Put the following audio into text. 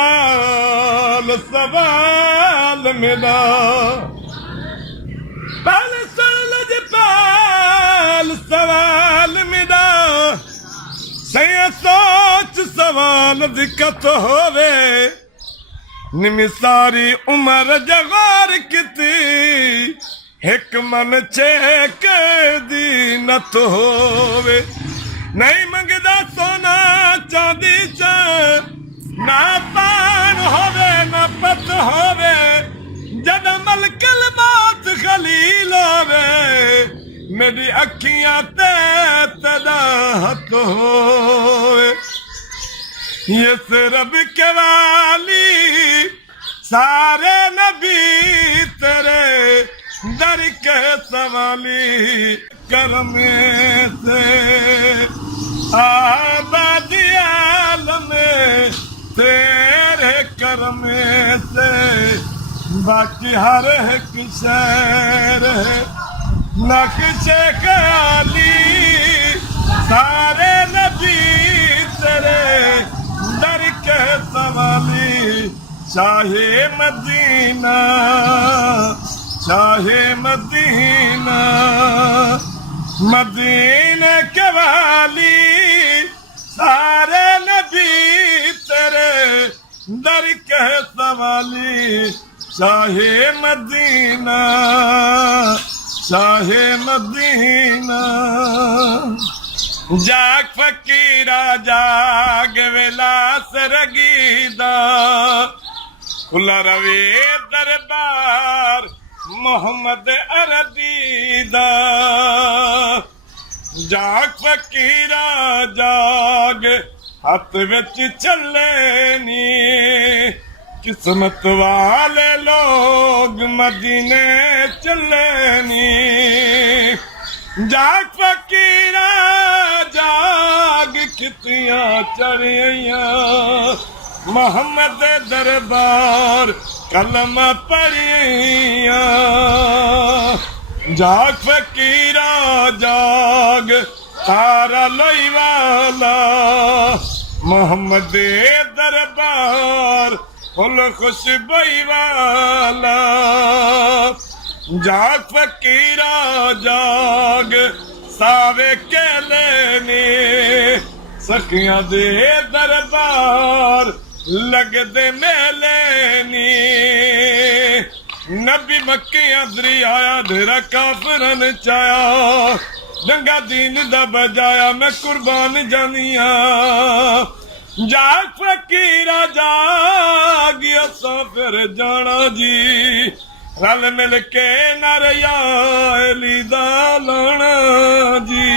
लजपाल सवाल मेरा पाल लजपाल सवाल मेरा सया सोच सवाल दिक्कत होवे निमी सारी उम्र जगार किती एक मन चेक दी नत होवे नहीं मंगदा सोना चांदी च ना पान होवे ना पत होवे जद मलकल बात खलील होवे मेरी अखियां ते तेरा हथ होवे ये रब के वाली सारे नबी तेरे दर के सवाली करम से आबादी आलम तेरे करम से बाकी हर एक शहर नक्शे खाली सारे नबी तेरे दर के सवाली शाहे मदीना शाहे मदीना मदीने के वाली सारे नबी तेरे दर के सवाली शाहे मदीना शाहे मदीना जाग फकीरा जाग विलास रगीदा खुला रवे दरबार मोहम्मद अरदीदा जाग फकीरा जाग हथ विच चले नी किस्मत वाले लोग मदीने चले नी जाग फकीरा जाग कितियां चढ़ियां मोहम्मद दरबार कलमा पढ़ियां जाग फकीरा जाग तारा लोई वाला मोहम्मद दरबार फुल खुशबई वाला जाग फकीरा जाग सावे के लेने सखियां दे दरबार लगदे मेले नी नबी मक्के अंदरी आया धेरा काफरन चाया दंगा दीन दा बजाया मैं कुर्बान जानिया जाग फकीरा जाग असा फिर जाना जी रल मिल के नरिया ली दा लाना जी।